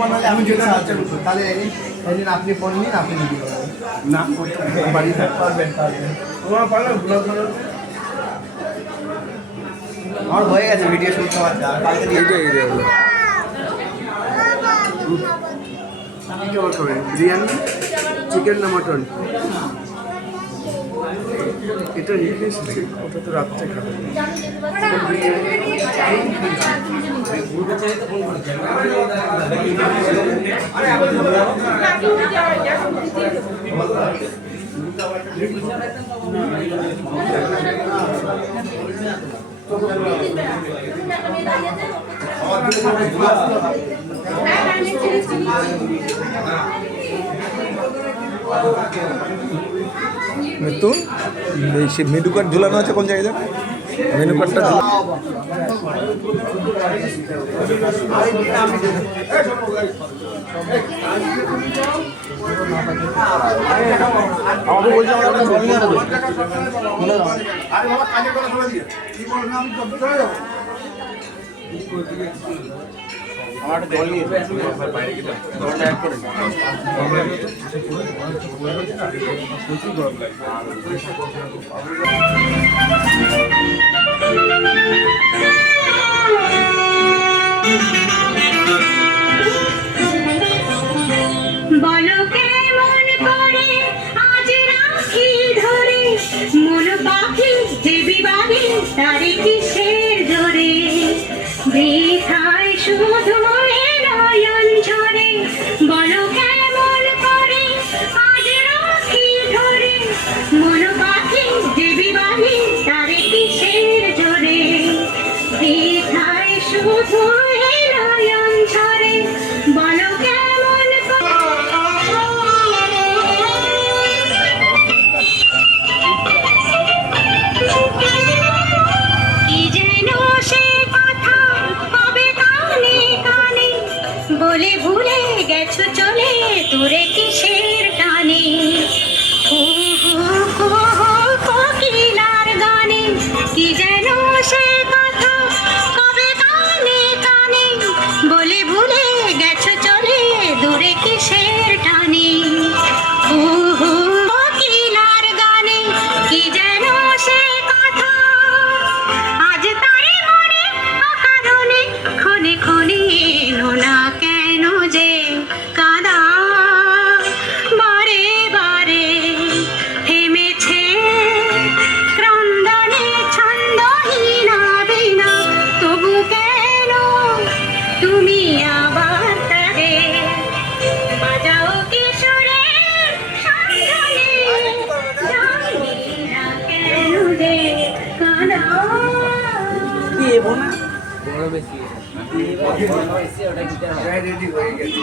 বানালে আমি যদি সাহায্য করবো তাহলে সেদিন আপনি ফোন নিন, আপনি ভিডিও বানাবেন না, বাড়ি থাকতে পারবেন তোমার পারো ব্লগ বানাবে। আমার হয়ে গেছে ভিডিও শুট করা, আর কালকে দিয়ে কি অর্ডার করবেন? বিরিয়ানি, চিকেন না মটন? এটা রেখে এসেছি, ওটা তো রাত্রে খাবে। মৃত্যু সে মেনু কার্ড ঝুলানো আছে কোন জায়গায়? মেনু কার্ডটা আমাকে বলছে আমার একটা জল নিয়ে দেবে। আরে বাবা কাজে করে চলে দিয়ে কি বলবো না, আমি কত চলে যাবো। আমার একটা জল নিয়ে বাইরে গেলে জলটা অ্যাড করে প্রচুর গরম লাগে। বলো কেমন করে আজ রাখি ধরে মন পাখি যে বিবাহে তারে কিসের জোরে বৃথায় শুধু নয়ন ঝরে। বলো কেমন করে আজ রাখি ধরে মন পাখি যে বিবাহে তারে কিসের জোরে বৃথায় শুধু নয়ন ঝরে। বলো কেমন কি যেন সে কথা কবে কানে কানে বলে ভুলে গেছো চলে তোরে কিসের টানে। হু হু হু হু কোকিলার গানে কি যেন সে কথা কবে কানে কানে বলে ভুলে গেছো চলে দূরে কিসের টানে। হু হু কোকিলার গানে কি যেন সে কথা আজ তারে মনে অকারণে ক্ষণে ক্ষণে এলো না কেন যে কাদা বারে বারে থেমেছে ক্রন্দনে ছন্দহীনা বিনা তবু কেন তুমি আবার তারে বাজাও কিশোরের সন্ধানে জানি না কেন যে কাদা। রেডি হয়ে গেছে।